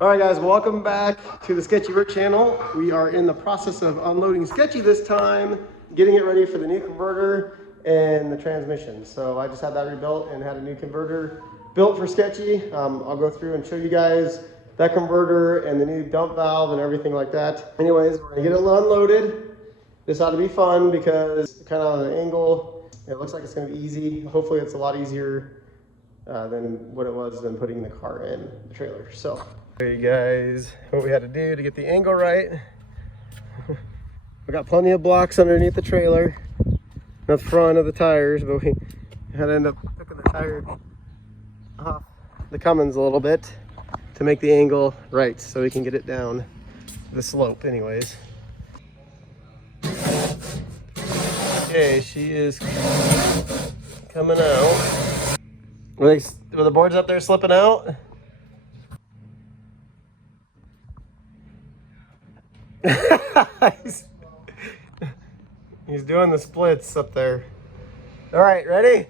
All right, guys, welcome back to the Sketchy Vert channel. We are in the process of unloading Sketchy this time, getting it ready for the new converter and the transmission. So I just had that rebuilt and had a new converter built for Sketchy. I'll go through and show you guys that converter and the new dump valve and everything like that. Anyways, we're gonna get it unloaded. This ought to be fun because kind of on an angle, it looks like it's gonna be easy. Hopefully it's a lot easier than what it was than putting the car in the trailer. So there you guys, what we had to do to get the angle right. We got plenty of blocks underneath the trailer, the front of the tires, but we had to end up picking the tire off the Cummins a little bit to make the angle right so we can get it down the slope anyways. Okay, she is coming out. Were the boards up there slipping out? He's doing the splits up there. All right, ready?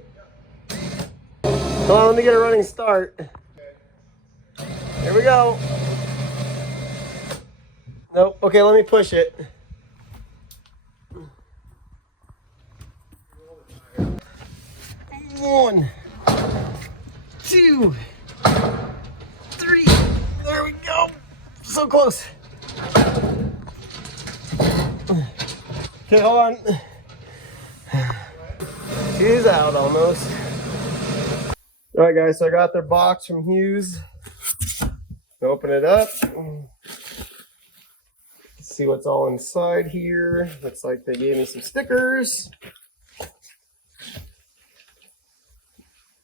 Come on, let me get a running start. Here we go. Nope. Okay, let me push it. One, two, three. There we go. So close. Okay, hold on. She's out almost. All right, guys, so I got their box from Hughes. Open it up. See what's all inside here. Looks like they gave me some stickers.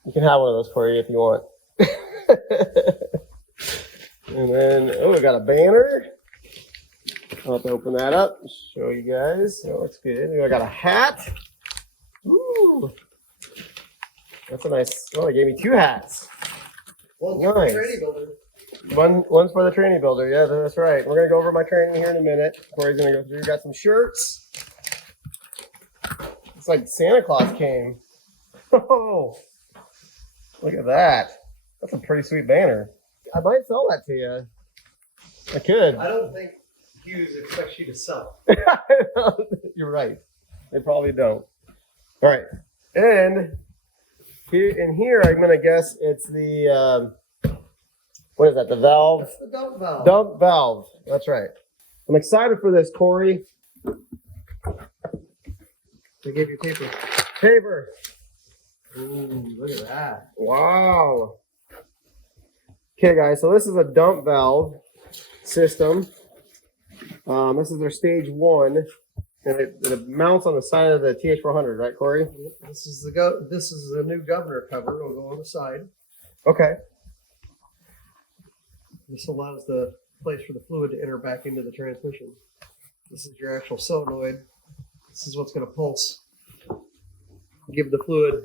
You can have one of those for you if you want. And then, oh, we got a banner. I'll have to open that up and show you guys. Oh, looks good. I got a hat. Ooh. That's a nice, oh, they gave me two hats. One's nice. for the training builder. One's for the training builder. Yeah, that's right. We're going to go over my training here in a minute. Corey's going to go through. Got some shirts. It's like Santa Claus came. Oh, look at that. That's a pretty sweet banner. I might sell that to you. I could. I don't think Hughes expects you to sell. You're right. They probably don't. All right. And here, I'm going to guess it's the, what is that, the valve? That's the dump valve. Dump valve. That's right. I'm excited for this, Corey. They gave you paper. Paper. Ooh, look at that. Wow. Okay, guys, so this is a dump valve system. This is their stage 1, and it mounts on the side of the TH400, right, Corey? This is the new governor cover. It'll go on the side. Okay. This allows the place for the fluid to enter back into the transmission. This is your actual solenoid. This is what's going to pulse. Give the fluid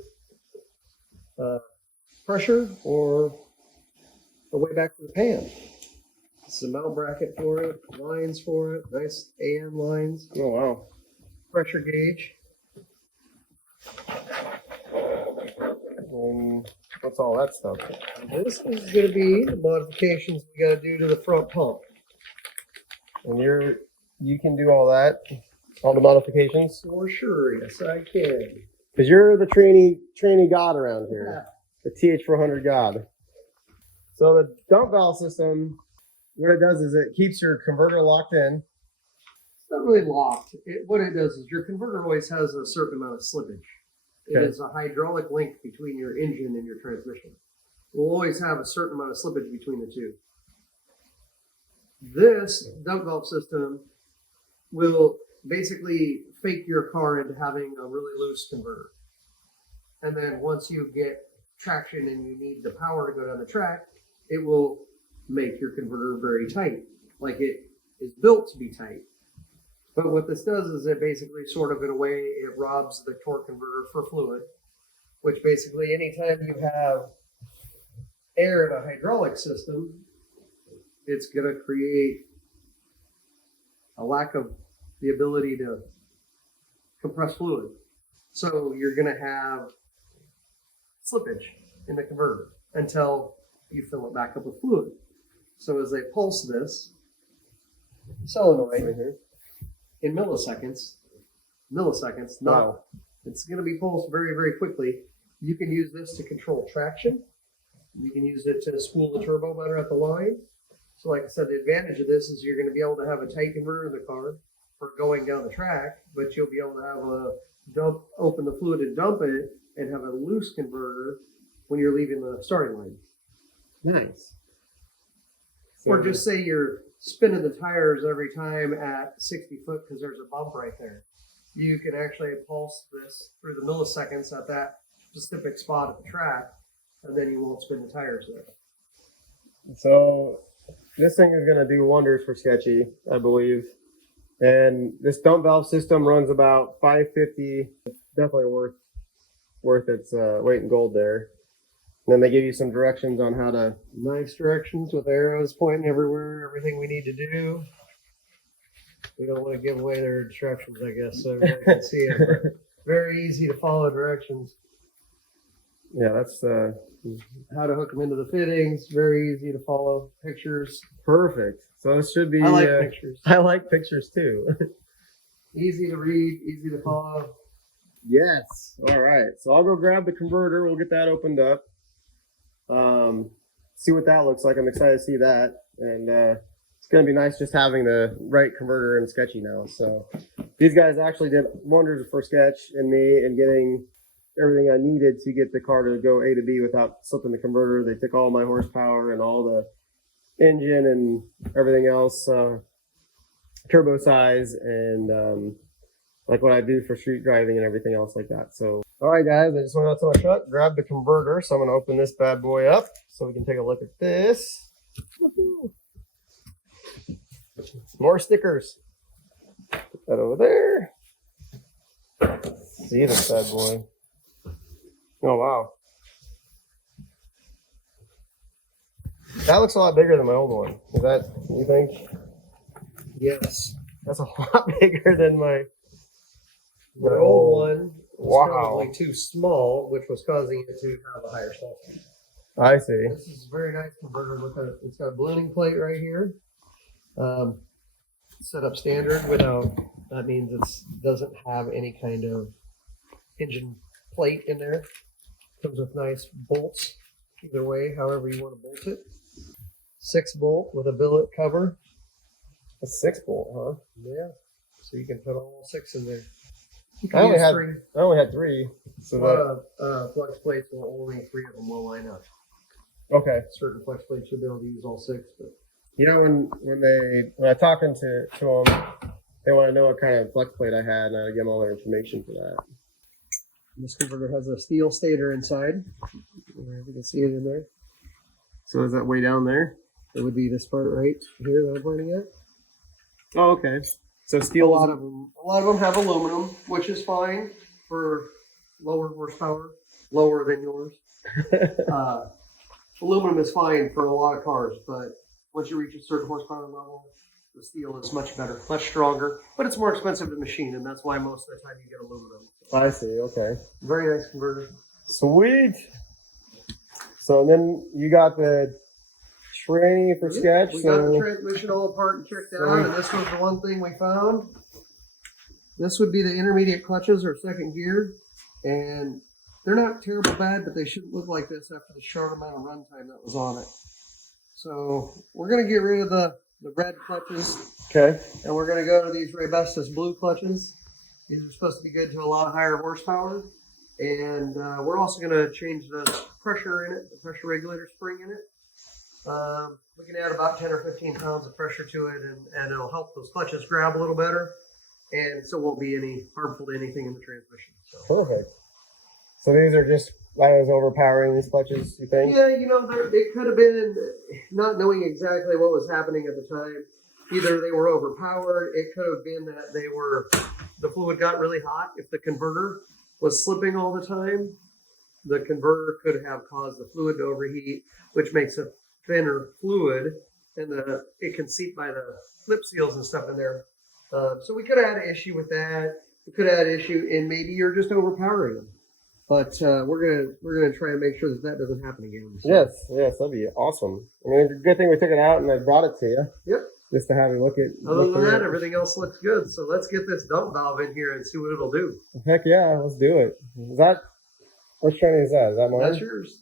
pressure or the way back to the pan. This is a metal bracket for it, lines for it, nice AM lines. Oh, wow. Pressure gauge. What's all that stuff? This is going to be the modifications we got to do to the front pump. And you can do all that, all the modifications? For sure, yes I can. Because you're the trainee god around here. Yeah. The TH400 god. So the dump valve system, what it does is it keeps your converter locked in. It's not really locked. What it does is your converter always has a certain amount of slippage. Okay. It is a hydraulic link between your engine and your transmission. We'll always have a certain amount of slippage between the two. This dump valve system will basically fake your car into having a really loose converter. And then once you get traction and you need the power to go down the track, it will make your converter very tight, like it is built to be tight. But what this does is it basically sort of in a way, it robs the torque converter for fluid, which basically anytime you have air in a hydraulic system, it's going to create a lack of the ability to compress fluid. So you're going to have slippage in the converter until you fill it back up with fluid. So as they pulse this solenoid Right here. in milliseconds, not Wow. it's going to be pulsed very, very quickly. You can use this to control traction. You can use it to spool the turbo better at the line. So like I said, the advantage of this is you're going to be able to have a tight converter in the car for going down the track, but you'll be able to have a open the fluid and dump it and have a loose converter when you're leaving the starting line. Nice. So, Or just say you're spinning the tires every time at 60 foot because there's a bump right there. You can actually pulse this through the milliseconds at that specific spot at the track, and then you won't spin the tires there. so this thing is going to do wonders for Sketchy, I believe. And this dump valve system runs about $550. Definitely worth its weight in gold there. And then they give you some directions on how to. Nice directions with arrows pointing everywhere, everything we need to do. We don't want to give away their instructions, I guess, so everybody can see it. But very easy to follow directions. Yeah, that's How to hook them into the fittings, very easy to follow. Pictures. perfect. So this should be. I like pictures. I like pictures too. Easy to read, easy to follow. Yes. All right. So I'll go grab the converter. We'll get that opened up. See what that looks like. I'm excited to see that. And it's going to be nice just having the right converter in Sketchy now. So these guys actually did wonders for Sketch and me in getting everything I needed to get the car to go A to B without slipping the converter. They took all my horsepower and all the engine and everything else, turbo size, and like what I do for street driving and everything else like that. So, all right, guys, I just went out to my truck, grabbed the converter. So I'm going to open this bad boy up so we can take a look at this. Woohoo. More stickers. Put that over there. See this bad boy. Oh, wow. That looks a lot bigger than my old one. Is that, you think? Yes. That's a lot bigger than my old one was Wow. probably too small, which was causing it to have a higher stall speed. I see. This is a very nice converter. Look at it. It's got a ballooning plate right here. Set up standard without, that means it doesn't have any kind of engine plate in there. Comes with nice bolts either way, however you want to bolt it. 6-bolt with a billet cover. A 6-bolt, huh? Yeah. So you can put all 6 in there. I only had 3. So Flex plates will only 3 of them will line up. okay. Certain flex plates you'll be able to use all 6, but You know, when I'm talking to them, they want to know what kind of flex plate I had, and I give them all their information for that. this converter has a steel stator inside. You can see it in there. So is that way down there? It would be this part right here that I'm pointing at. Oh, okay. So A steel. lot of them have aluminum, which is fine for lower horsepower, lower than yours. Aluminum is fine for a lot of cars, but once you reach a certain horsepower level, the steel is much better, much stronger, but it's more expensive to machine, and that's why most of the time you get aluminum. I see. Okay. Very nice converter. Sweet. So then you got the tranny for Sketch. We got the transmission all apart and checked out, and this was the one thing we found. This would be the intermediate clutches or second gear, and they're not terrible bad, but they shouldn't look like this after the short amount of runtime that was on it. So we're going to get rid of the red clutches, Okay. and we're going to go to these Raybestos blue clutches. These are supposed to be good to a lot higher horsepower, and we're also going to change the pressure in it, the pressure regulator spring in it. We can add about 10 or 15 pounds of pressure to it, and it'll help those clutches grab a little better, and so won't be any harmful to anything in the transmission. So. Perfect. So these are just, I was overpowering these clutches, you think? Yeah, you know, it could have been not knowing exactly what was happening at the time. Either they were overpowered, it could have been that the fluid got really hot. If the converter was slipping all the time, the converter could have caused the fluid to overheat, which makes a thinner fluid, and it can seep by the lip seals and stuff in there. So we could have had an issue with that. We could have had an issue in maybe you're just overpowering them. But we're gonna try and make sure that doesn't happen again. So. Yes, that'd be awesome. I mean, good thing we took it out and I brought it to you. Yep. Just to have you look at. Other than that, everything else looks good. So let's get this dump valve in here and see what it'll do. Heck yeah, let's do it. Is that, which tranny is that? Is that mine? That's yours.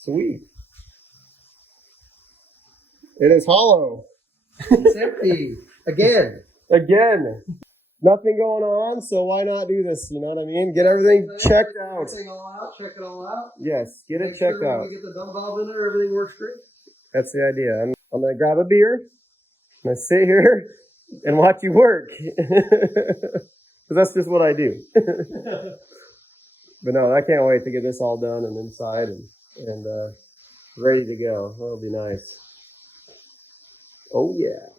Sweet. It is hollow. It's empty. Again. Nothing going on, so why not do this? You know what I mean? Get everything checked out. Everything all out. Check it all out. Yes, get it checked out. When we get the dump valve in there, everything works great. That's the idea. I'm going to grab a beer. I'm going to sit here and watch you work. Because that's just what I do. But no, I can't wait to get this all done and inside and ready to go. That'll be nice. Oh, yeah.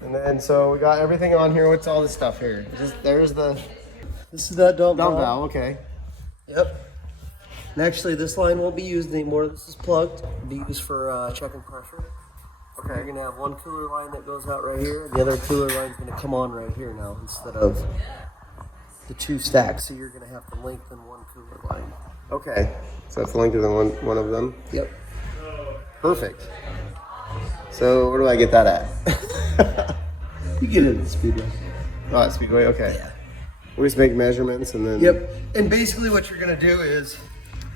And then, so we got everything on here. What's all this stuff here? This is that dump valve. Okay. Yep. And actually, this line won't be used anymore. This is plugged. It'll be used for checking pressure. Okay. You're going to have one cooler line that goes out right here, and the other cooler line's going to come on right here now instead of the two stacks. So you're going to have to lengthen one cooler line. Okay. So that's lengthen one of them? Yep. Perfect. So where do I get that at? You get it at the Speedway. Oh, at Speedway? Okay. Yeah. We just make measurements and then... Yep. And basically what you're going to do is,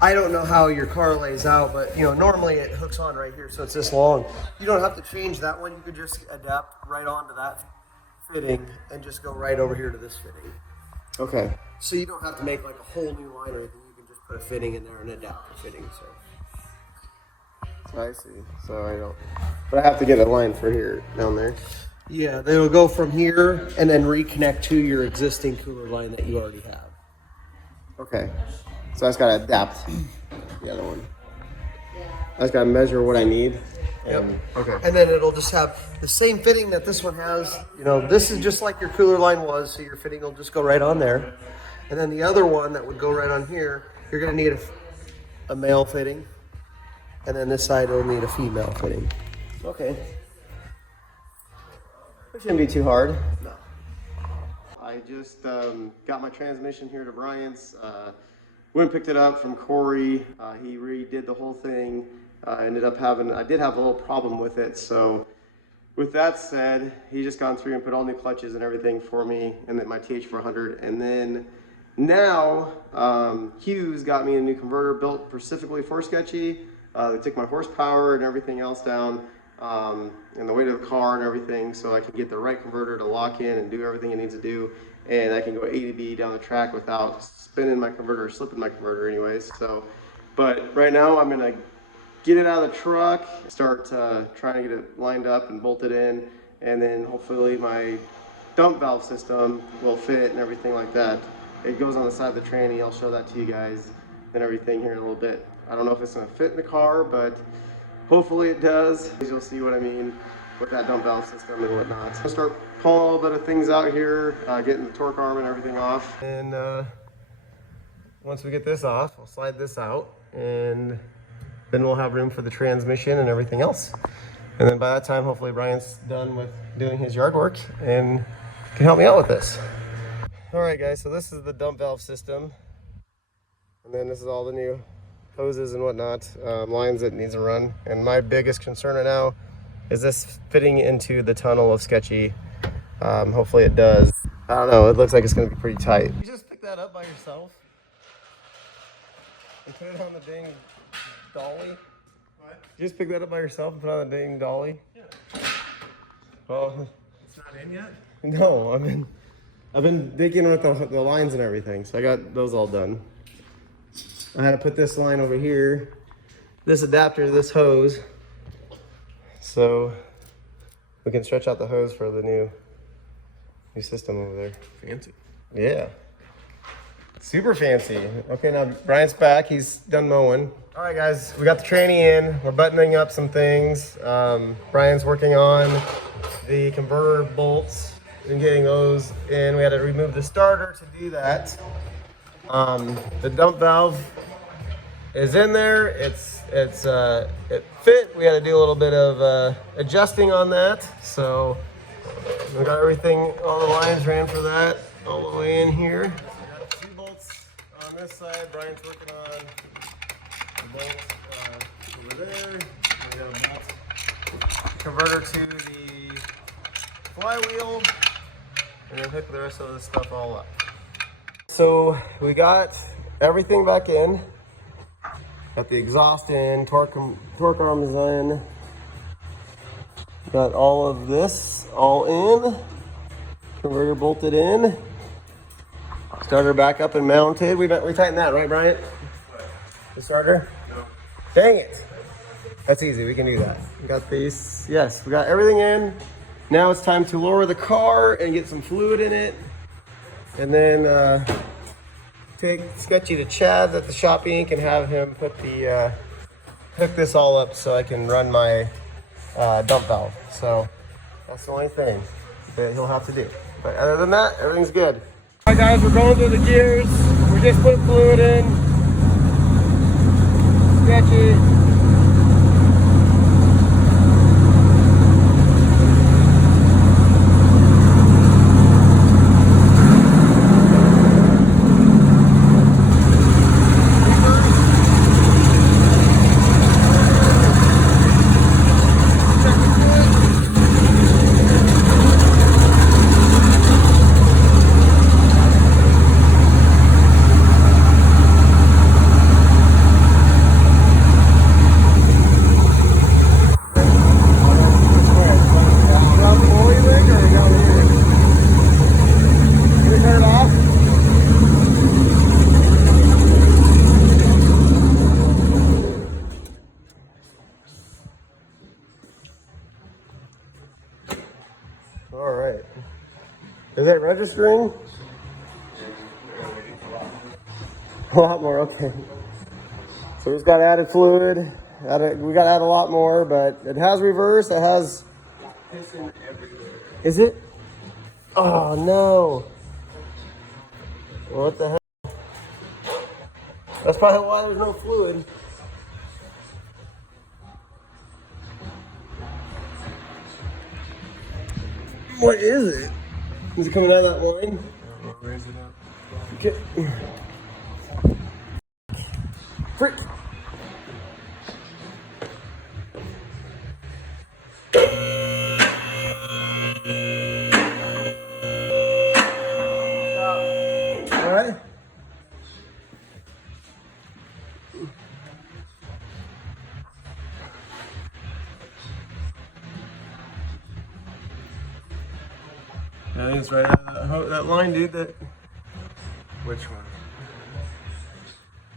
I don't know how your car lays out, but normally it hooks on right here, so it's this long. You don't have to change that one. You could just adapt right onto that fitting and just go right over here to this fitting. Okay. So you don't have to make like a whole new line or anything. You can just put a fitting in there and adapt the fitting. So I see. So I don't... But I have to get a line for here, down there. yeah, they'll go from here and then reconnect to your existing cooler line that you already have. Okay. So I just gotta adapt the other one. I just gotta measure what I need. Yep. Okay. And then it'll just have the same fitting that this one has. This is just like your cooler line was, so your fitting will just go right on there. And then the other one that would go right on here, you're gonna need a male fitting. And then this side will need a female fitting. Okay. It shouldn't be too hard. No. I just got my transmission here to Bryant's. Went and picked it up from Corey. He redid the whole thing. I did have a little problem with it. So with that said, he just gone through and put all new clutches and everything for me, and then my TH400. And then now Hughes got me a new converter built specifically for Sketchy. They took my horsepower and everything else down, and the weight of the car and everything, so I can get the right converter to lock in and do everything it needs to do, and I can go A to B down the track without spinning my converter or slipping my converter anyways. So, but right now I'm gonna get it out of the truck, start trying to get it lined up and bolted in, and then hopefully my dump valve system will fit and everything like that. It goes on the side of the tranny. I'll show that to you guys and everything here in a little bit. I don't know if it's going to fit in the car, but hopefully it does. You'll see what I mean with that dump valve system and whatnot. So I'll start pulling a little bit of things out here, getting the torque arm and everything off. And once we get this off, we'll slide this out, and then we'll have room for the transmission and everything else. And then by that time, hopefully Brian's done with doing his yard work and can help me out with this. All right, guys, so this is the dump valve system. And then this is all the new hoses and whatnot, lines that needs to run. And my biggest concern right now is this fitting into the tunnel of Sketchy. Hopefully it does. I don't know, it looks like it's gonna be pretty tight. You just pick that up by yourself and put it on the dang dolly? What? You just pick that up by yourself and put it on the dang dolly? Yeah. Well, it's not in yet? No, I've been digging with the lines and everything, so I got those all done. I had to put this line over here, this adapter to this hose, so we can stretch out the hose for the new system over there. Fancy. Yeah. Super fancy. Okay, now Brian's back. He's done mowing. All right, guys, we got the tranny in. We're buttoning up some things. Brian's working on the converter bolts and getting those in. We had to remove the starter to do that. The dump valve is in there. It fit. We had to do a little bit of adjusting on that. So we got everything, all the lines ran for that all the way in here. We got 2 bolts this side. Brian's working on the bolts over there. We have a bolt converter to the flywheel, and then hook the rest of this stuff all up. So we got everything back in. Got the exhaust in, torque arm is in. Got all of this all in. Converter bolted in. Starter back up and mounted. We tightened that, right, Bryant? The starter? No. Dang it. That's easy. We can do that. We got these. Yes, we got everything in. Now it's time to lower the car and get some fluid in it. And then take Sketchy to Chad's at the Shop Inc. and have him put the hook this all up so I can run my dump valve. So that's the only thing that he'll have to do. But other than that, everything's good. All right, guys, we're going through the gears. We just put fluid in. Sketchy. All right. Is it registering? A lot more, okay. So we just got added fluid. We got to add a lot more, but it has reverse. It has. Is it? Oh no. What the hell? That's probably why there's no fluid. What is it? Is it coming out of that line? Raise it up. Okay. Frick. All right. I think it's right out of that line, dude. Which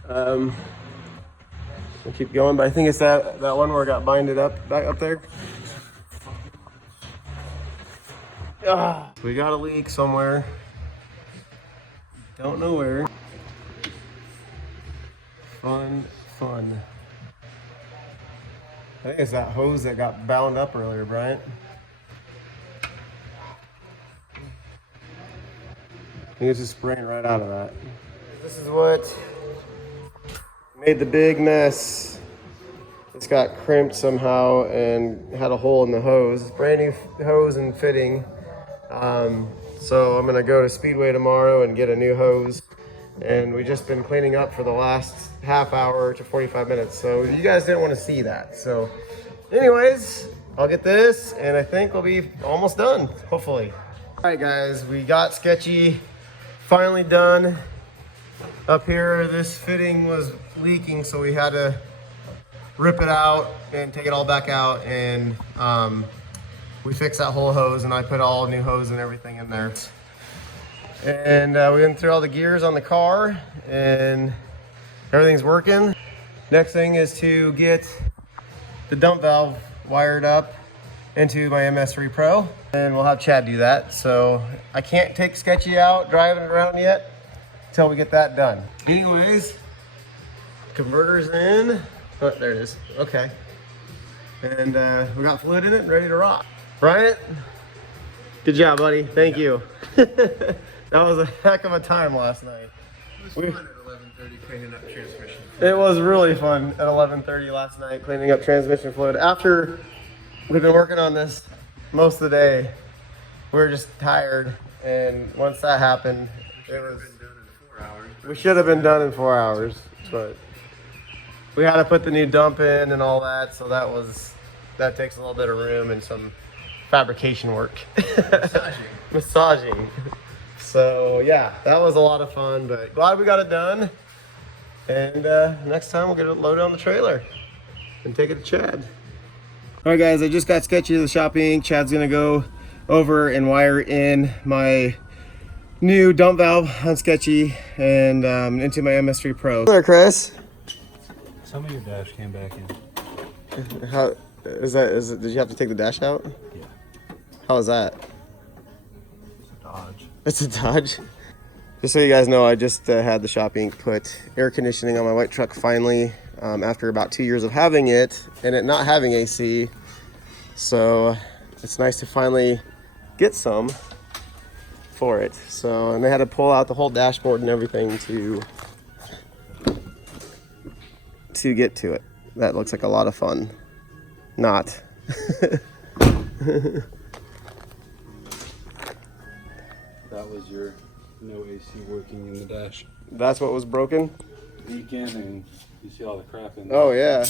one? We'll keep going, but I think it's that one where it got binded up back up there. We got a leak somewhere. Don't know where. Fun. I think it's that hose that got bound up earlier, Bryant. I think it's just spraying right out of that. This is what made the big mess. It's got crimped somehow and had a hole in the hose. Brand new hose and fitting. So I'm gonna go to Speedway tomorrow and get a new hose. And we just been cleaning up for the last half hour to 45 minutes. So you guys didn't want to see that. So anyways, I'll get this and I think we'll be almost done, hopefully. All right guys, we got Sketchy finally done. Up here, this fitting was leaking, so we had to rip it out and take it all back out, and we fixed that whole hose, and I put all new hose and everything in there. And we went through all the gears on the car, and everything's working. Next thing is to get the dump valve wired up into my MS3 Pro, and we'll have Chad do that. So I can't take Sketchy out driving it around yet until we get that done. Anyways, converter's in. Oh, there it is. Okay. And we got fluid in it and ready to rock. Bryant, good job, buddy. Thank you. That was a heck of a time last night. It was fun at 11:30 cleaning up transmission. It was really fun at 11:30 last night cleaning up transmission fluid. After we've been working on this most of the day, we were just tired, and once that happened, it was. We should have been done in 4 hours, but we had to put the new dump in and all that, so that takes a little bit of room and some fabrication work. Massaging. So yeah, that was a lot of fun, but glad we got it done. And next time we'll get it loaded on the trailer and take it to Chad. All right guys, I just got Sketchy to the shopping. Chad's gonna go over and wire in my new dump valve on Sketchy and into my MS3 Pro. There, Chris. Some of your dash came back in. How is that? Did you have to take the dash out? Yeah. How was that? It's a Dodge. It's a Dodge. Just so you guys know, I just had the Shop Inc. put air conditioning on my white truck finally after about 2 years of having it and it not having AC. So it's nice to finally get some for it. So, and they had to pull out the whole dashboard and everything to get to it. That looks like a lot of fun. Not. That was your no AC working in the dash. That's what was broken? Beacon, and you see all the crap in there. Oh yeah.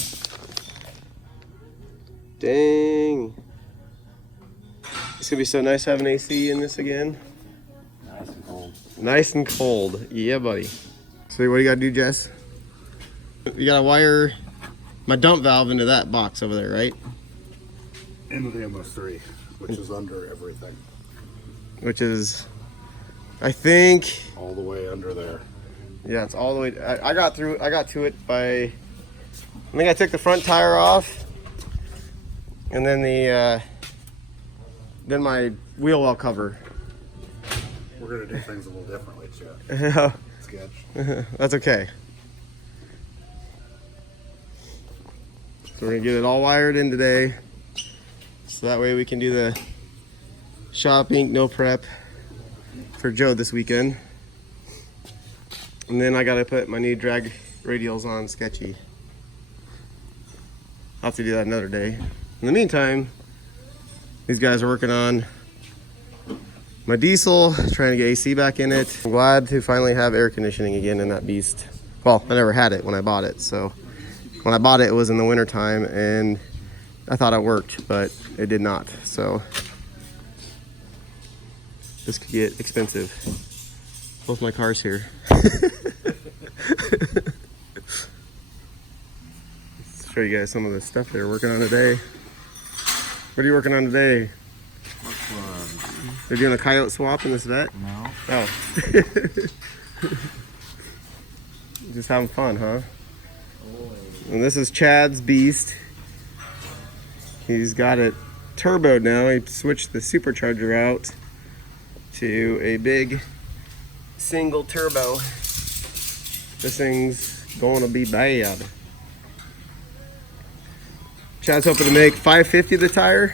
Dang. It's gonna be so nice having AC in this again. Nice and cold. Nice and cold. Yeah, buddy. So what do you gotta do, Jess? You gotta wire my dump valve into that box over there, right? Into the MS3, which is under everything. Which is, I think, All the way under there. yeah, it's all the way. I got to it by, I think I took the front tire off, and then then my wheel well cover. We're gonna do things a little differently, Chad. Sketch. That's okay. So we're gonna get it all wired in today, so that way we can do the Shop Inc. no prep for Joe this weekend. And then I gotta put my new drag radials on Sketchy. I'll have to do that another day. In the meantime, these guys are working on my diesel, trying to get AC back in it. I'm glad to finally have air conditioning again in that beast. Well, I never had it when I bought it, so when I bought it, it was in the winter time and I thought it worked, but it did not. So this could get expensive. Both my cars here. Let's show you guys some of the stuff they're working on today. What are you working on today? They're doing a coyote swap in this vet? No. Oh. Just having fun, huh? And this is Chad's beast. He's got it turboed now. He switched the supercharger out to a big single turbo. This thing's going to be bad. Chad's hoping to make 550 the tire.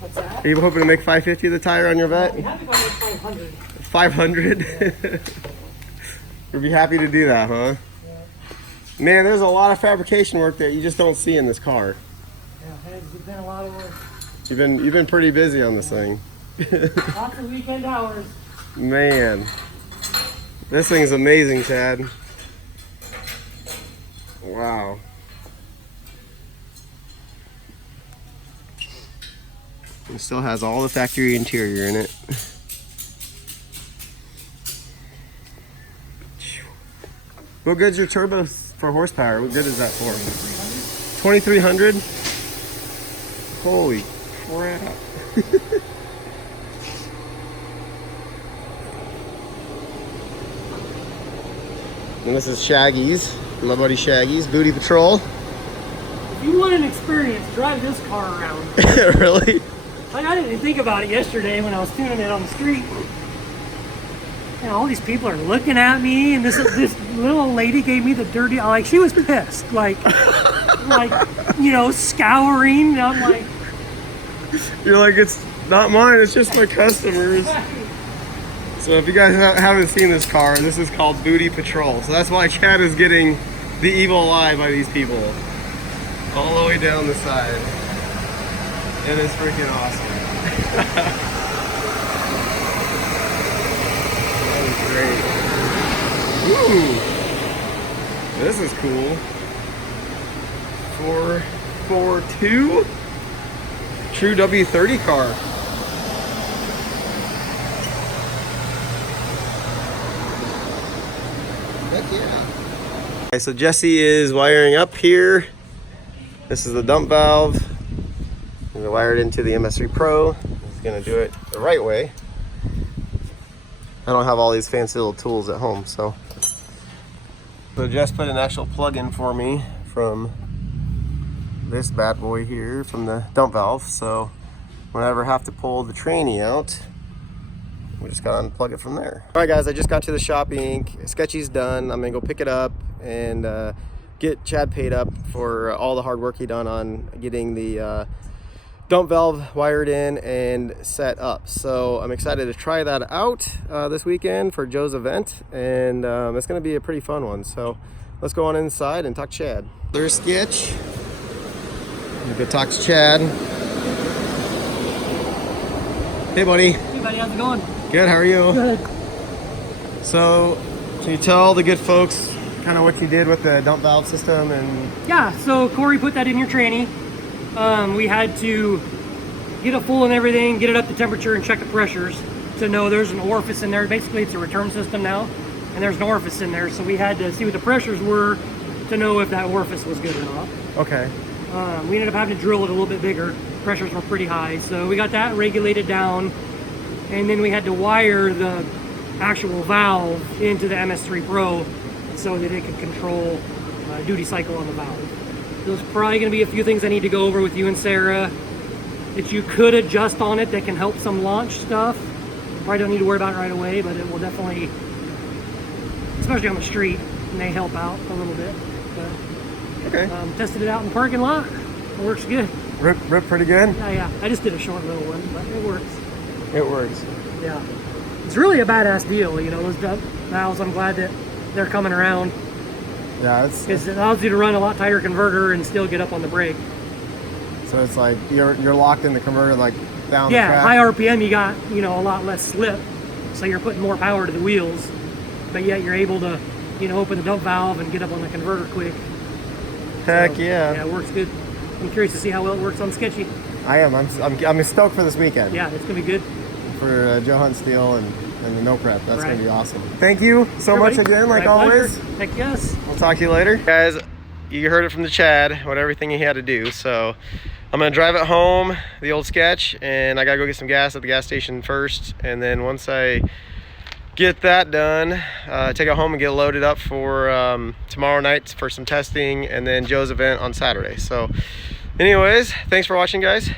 What's that? Are you hoping to make 550 the tire on your vet? We have to go to 500. 500? We'd be happy to do that, huh? Man, there's a lot of fabrication work that you just don't see in this car. Yeah, it's been a lot of work. You've been pretty busy on this thing. Lots of weekend hours. Man, this thing's amazing, Chad. Wow. It still has all the factory interior in it. What good's your turbo for horsepower? What good is that for? 2300? Holy crap. And this is Shaggy's, my buddy Shaggy's, Booty Patrol. If you want an experience, drive this car around. Really? Like, I didn't even think about it yesterday when I was tuning it on the street. And all these people are looking at me, and this little lady gave me the dirty, like, she was pissed, like, you know, scouring. And I'm like, You're like, it's not mine, it's just my customers. So if you guys haven't seen this car, this is called Booty Patrol. So that's why Chad is getting the evil eye by these people. All the way down the side. It is freaking awesome. That is great. Ooh, this is cool. 442 true W30 car. Heck yeah. Okay, so Jesse is wiring up here. This is the dump valve. I'm gonna wire it into the MS3 Pro. He's gonna do it the right way. I don't have all these fancy little tools at home, so Jess put an actual plug in for me from this bad boy here from the dump valve. So whenever I have to pull the tranny out, we just gotta unplug it from there. All right, guys, I just got to the shop ink. Sketchy's done. I'm gonna go pick it up and get Chad paid up for all the hard work he done on getting the dump valve wired in and set up. So I'm excited to try that out this weekend for Joe's event, and it's going to be a pretty fun one. So let's go on inside and talk to Chad. There's Sketch. You go talk to Chad. Hey, buddy. Hey, buddy, how's it going? Good. How are you? Good. So can you tell the good folks kind of what you did with the dump valve system? And Yeah, so Corey put that in your tranny. We had to get it full and everything, get it up to temperature and check the pressures to know there's an orifice in there. Basically, it's a return system now, and there's an orifice in there. So we had to see what the pressures were to know if that orifice was good or not. okay. We ended up having to drill it a little bit bigger. Pressures were pretty high. So we got that regulated down, and then we had to wire the actual valve into the MS3 Pro so that it could control duty cycle on the valve. There's probably going to be a few things I need to go over with you and Sarah that you could adjust on it that can help some launch stuff. Probably don't need to worry about it right away, but it will definitely, especially on the street, may help out a little bit. But, Okay. tested it out in the parking lot. It works good. Rip pretty good? Yeah. I just did a short little one, but it works. It works. Yeah. It's really a badass deal, you know, those dump valves. I'm glad that they're coming around. Yeah, it's Because it allows you to run a lot tighter converter and still get up on the brake. so it's like you're locked in the converter like down the Yeah, track. high RPM, you got, you know, a lot less slip. So you're putting more power to the wheels, but yet you're able to, you know, open the dump valve and get up on the converter quick. Heck So, yeah. Yeah, it works good. I'm curious to see how well it works on Sketchy. I am. I'm stoked for this weekend. Yeah, it's going to be good. For Joe Hunt Steel and the no prep. That's Right. gonna be awesome. Thank you so Sure, much buddy. again, like My always. pleasure. Heck yes. We'll talk to you later. Guys, you heard it from the Chad, what everything he had to do. So I'm gonna drive it home, the old Sketch, and I gotta go get some gas at the gas station first. And then once I get that done, take it home and get loaded up for tomorrow night for some testing, and then Joe's event on Saturday. So anyways, thanks for watching, guys.